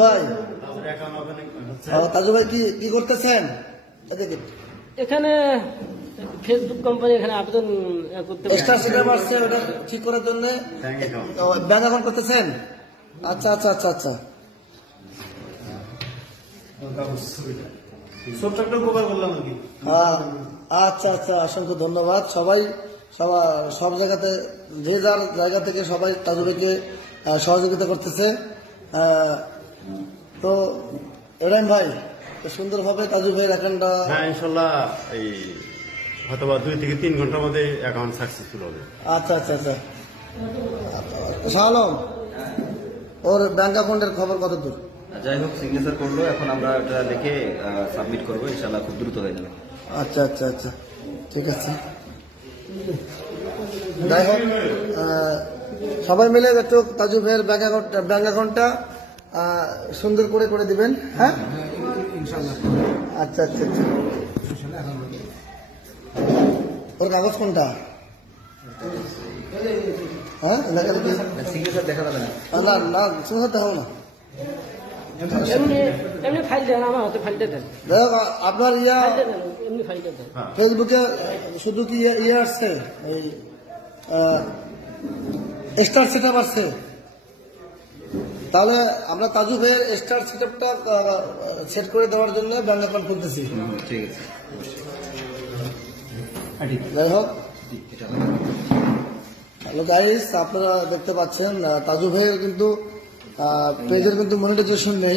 ভাই তাজু ভাই কি করতেছেন এখানে? ফেসবুক কোম্পানি এখানে আবেদন করতে এক্সট্রা সিটার মারছে ওটা ঠিক করার জন্য ব্যাংক অ্যাকাউন্ট করতেছেন। আচ্ছা আচ্ছা আচ্ছা আচ্ছা আচ্ছা আচ্ছা অসংখ্য ধন্যবাদ। সবাই সব জায়গাতে যে যার জায়গা থেকে সবাই তাজু ভাইকে সহযোগিতা করতেছে। তো এরাম ভাই সুন্দরভাবে তাজু ভাইয়ের অ্যাকাউন্টটা ইনশাল্লাহ এই হয়তো 2 থেকে 3 ঘন্টার মধ্যে অ্যাকাউন্ট সাকসেসফুল হবে। আচ্ছা আচ্ছা আচ্ছা শাহ আলম, ওর ব্যাংক অ্যাকাউন্টের খবর কত দূর? যাই হোক, সিগনেচার করলো, এখন আমরা এটা দেখে সাবমিট করবো, ইনশাল্লাহ খুব দ্রুত হয়ে যাবে। আচ্ছা আচ্ছা আচ্ছা ঠিক আছে। যাই হোক সবাই মিলে একটু তাজু ভাইয়ের ব্যাংক অ্যাকাউন্টটা সুন্দর করে দিবেন। হ্যাঁ আচ্ছা আচ্ছা আচ্ছা। ওর কাগজ কোনটা? হ্যাঁ সিগনেচার দেখা যাবে না? না না সিগনেচার দেখাবো না। এমনি ফাইল দেন, আমার হাতে ফাইলটা দেন। যাই হোক আপনার এমনি ফাইলটা দেন। ফেসবুকে শুধু কি আসছে এই স্টার সেটআপ আসছে? তাহলে আমরা তাজু ভাইয়ের স্টার সেটআপটা সেট করে দেওয়ার জন্য ব্যাংক অ্যাকাউন্ট খুলতেছি। ঠিক আছে। যাই হোক হ্যালো গাইস, আপনারা দেখতে পাচ্ছেন তাজু ভাইয়ের কিন্তু পেজের কিন্তু মনিটাইজেশন নেই।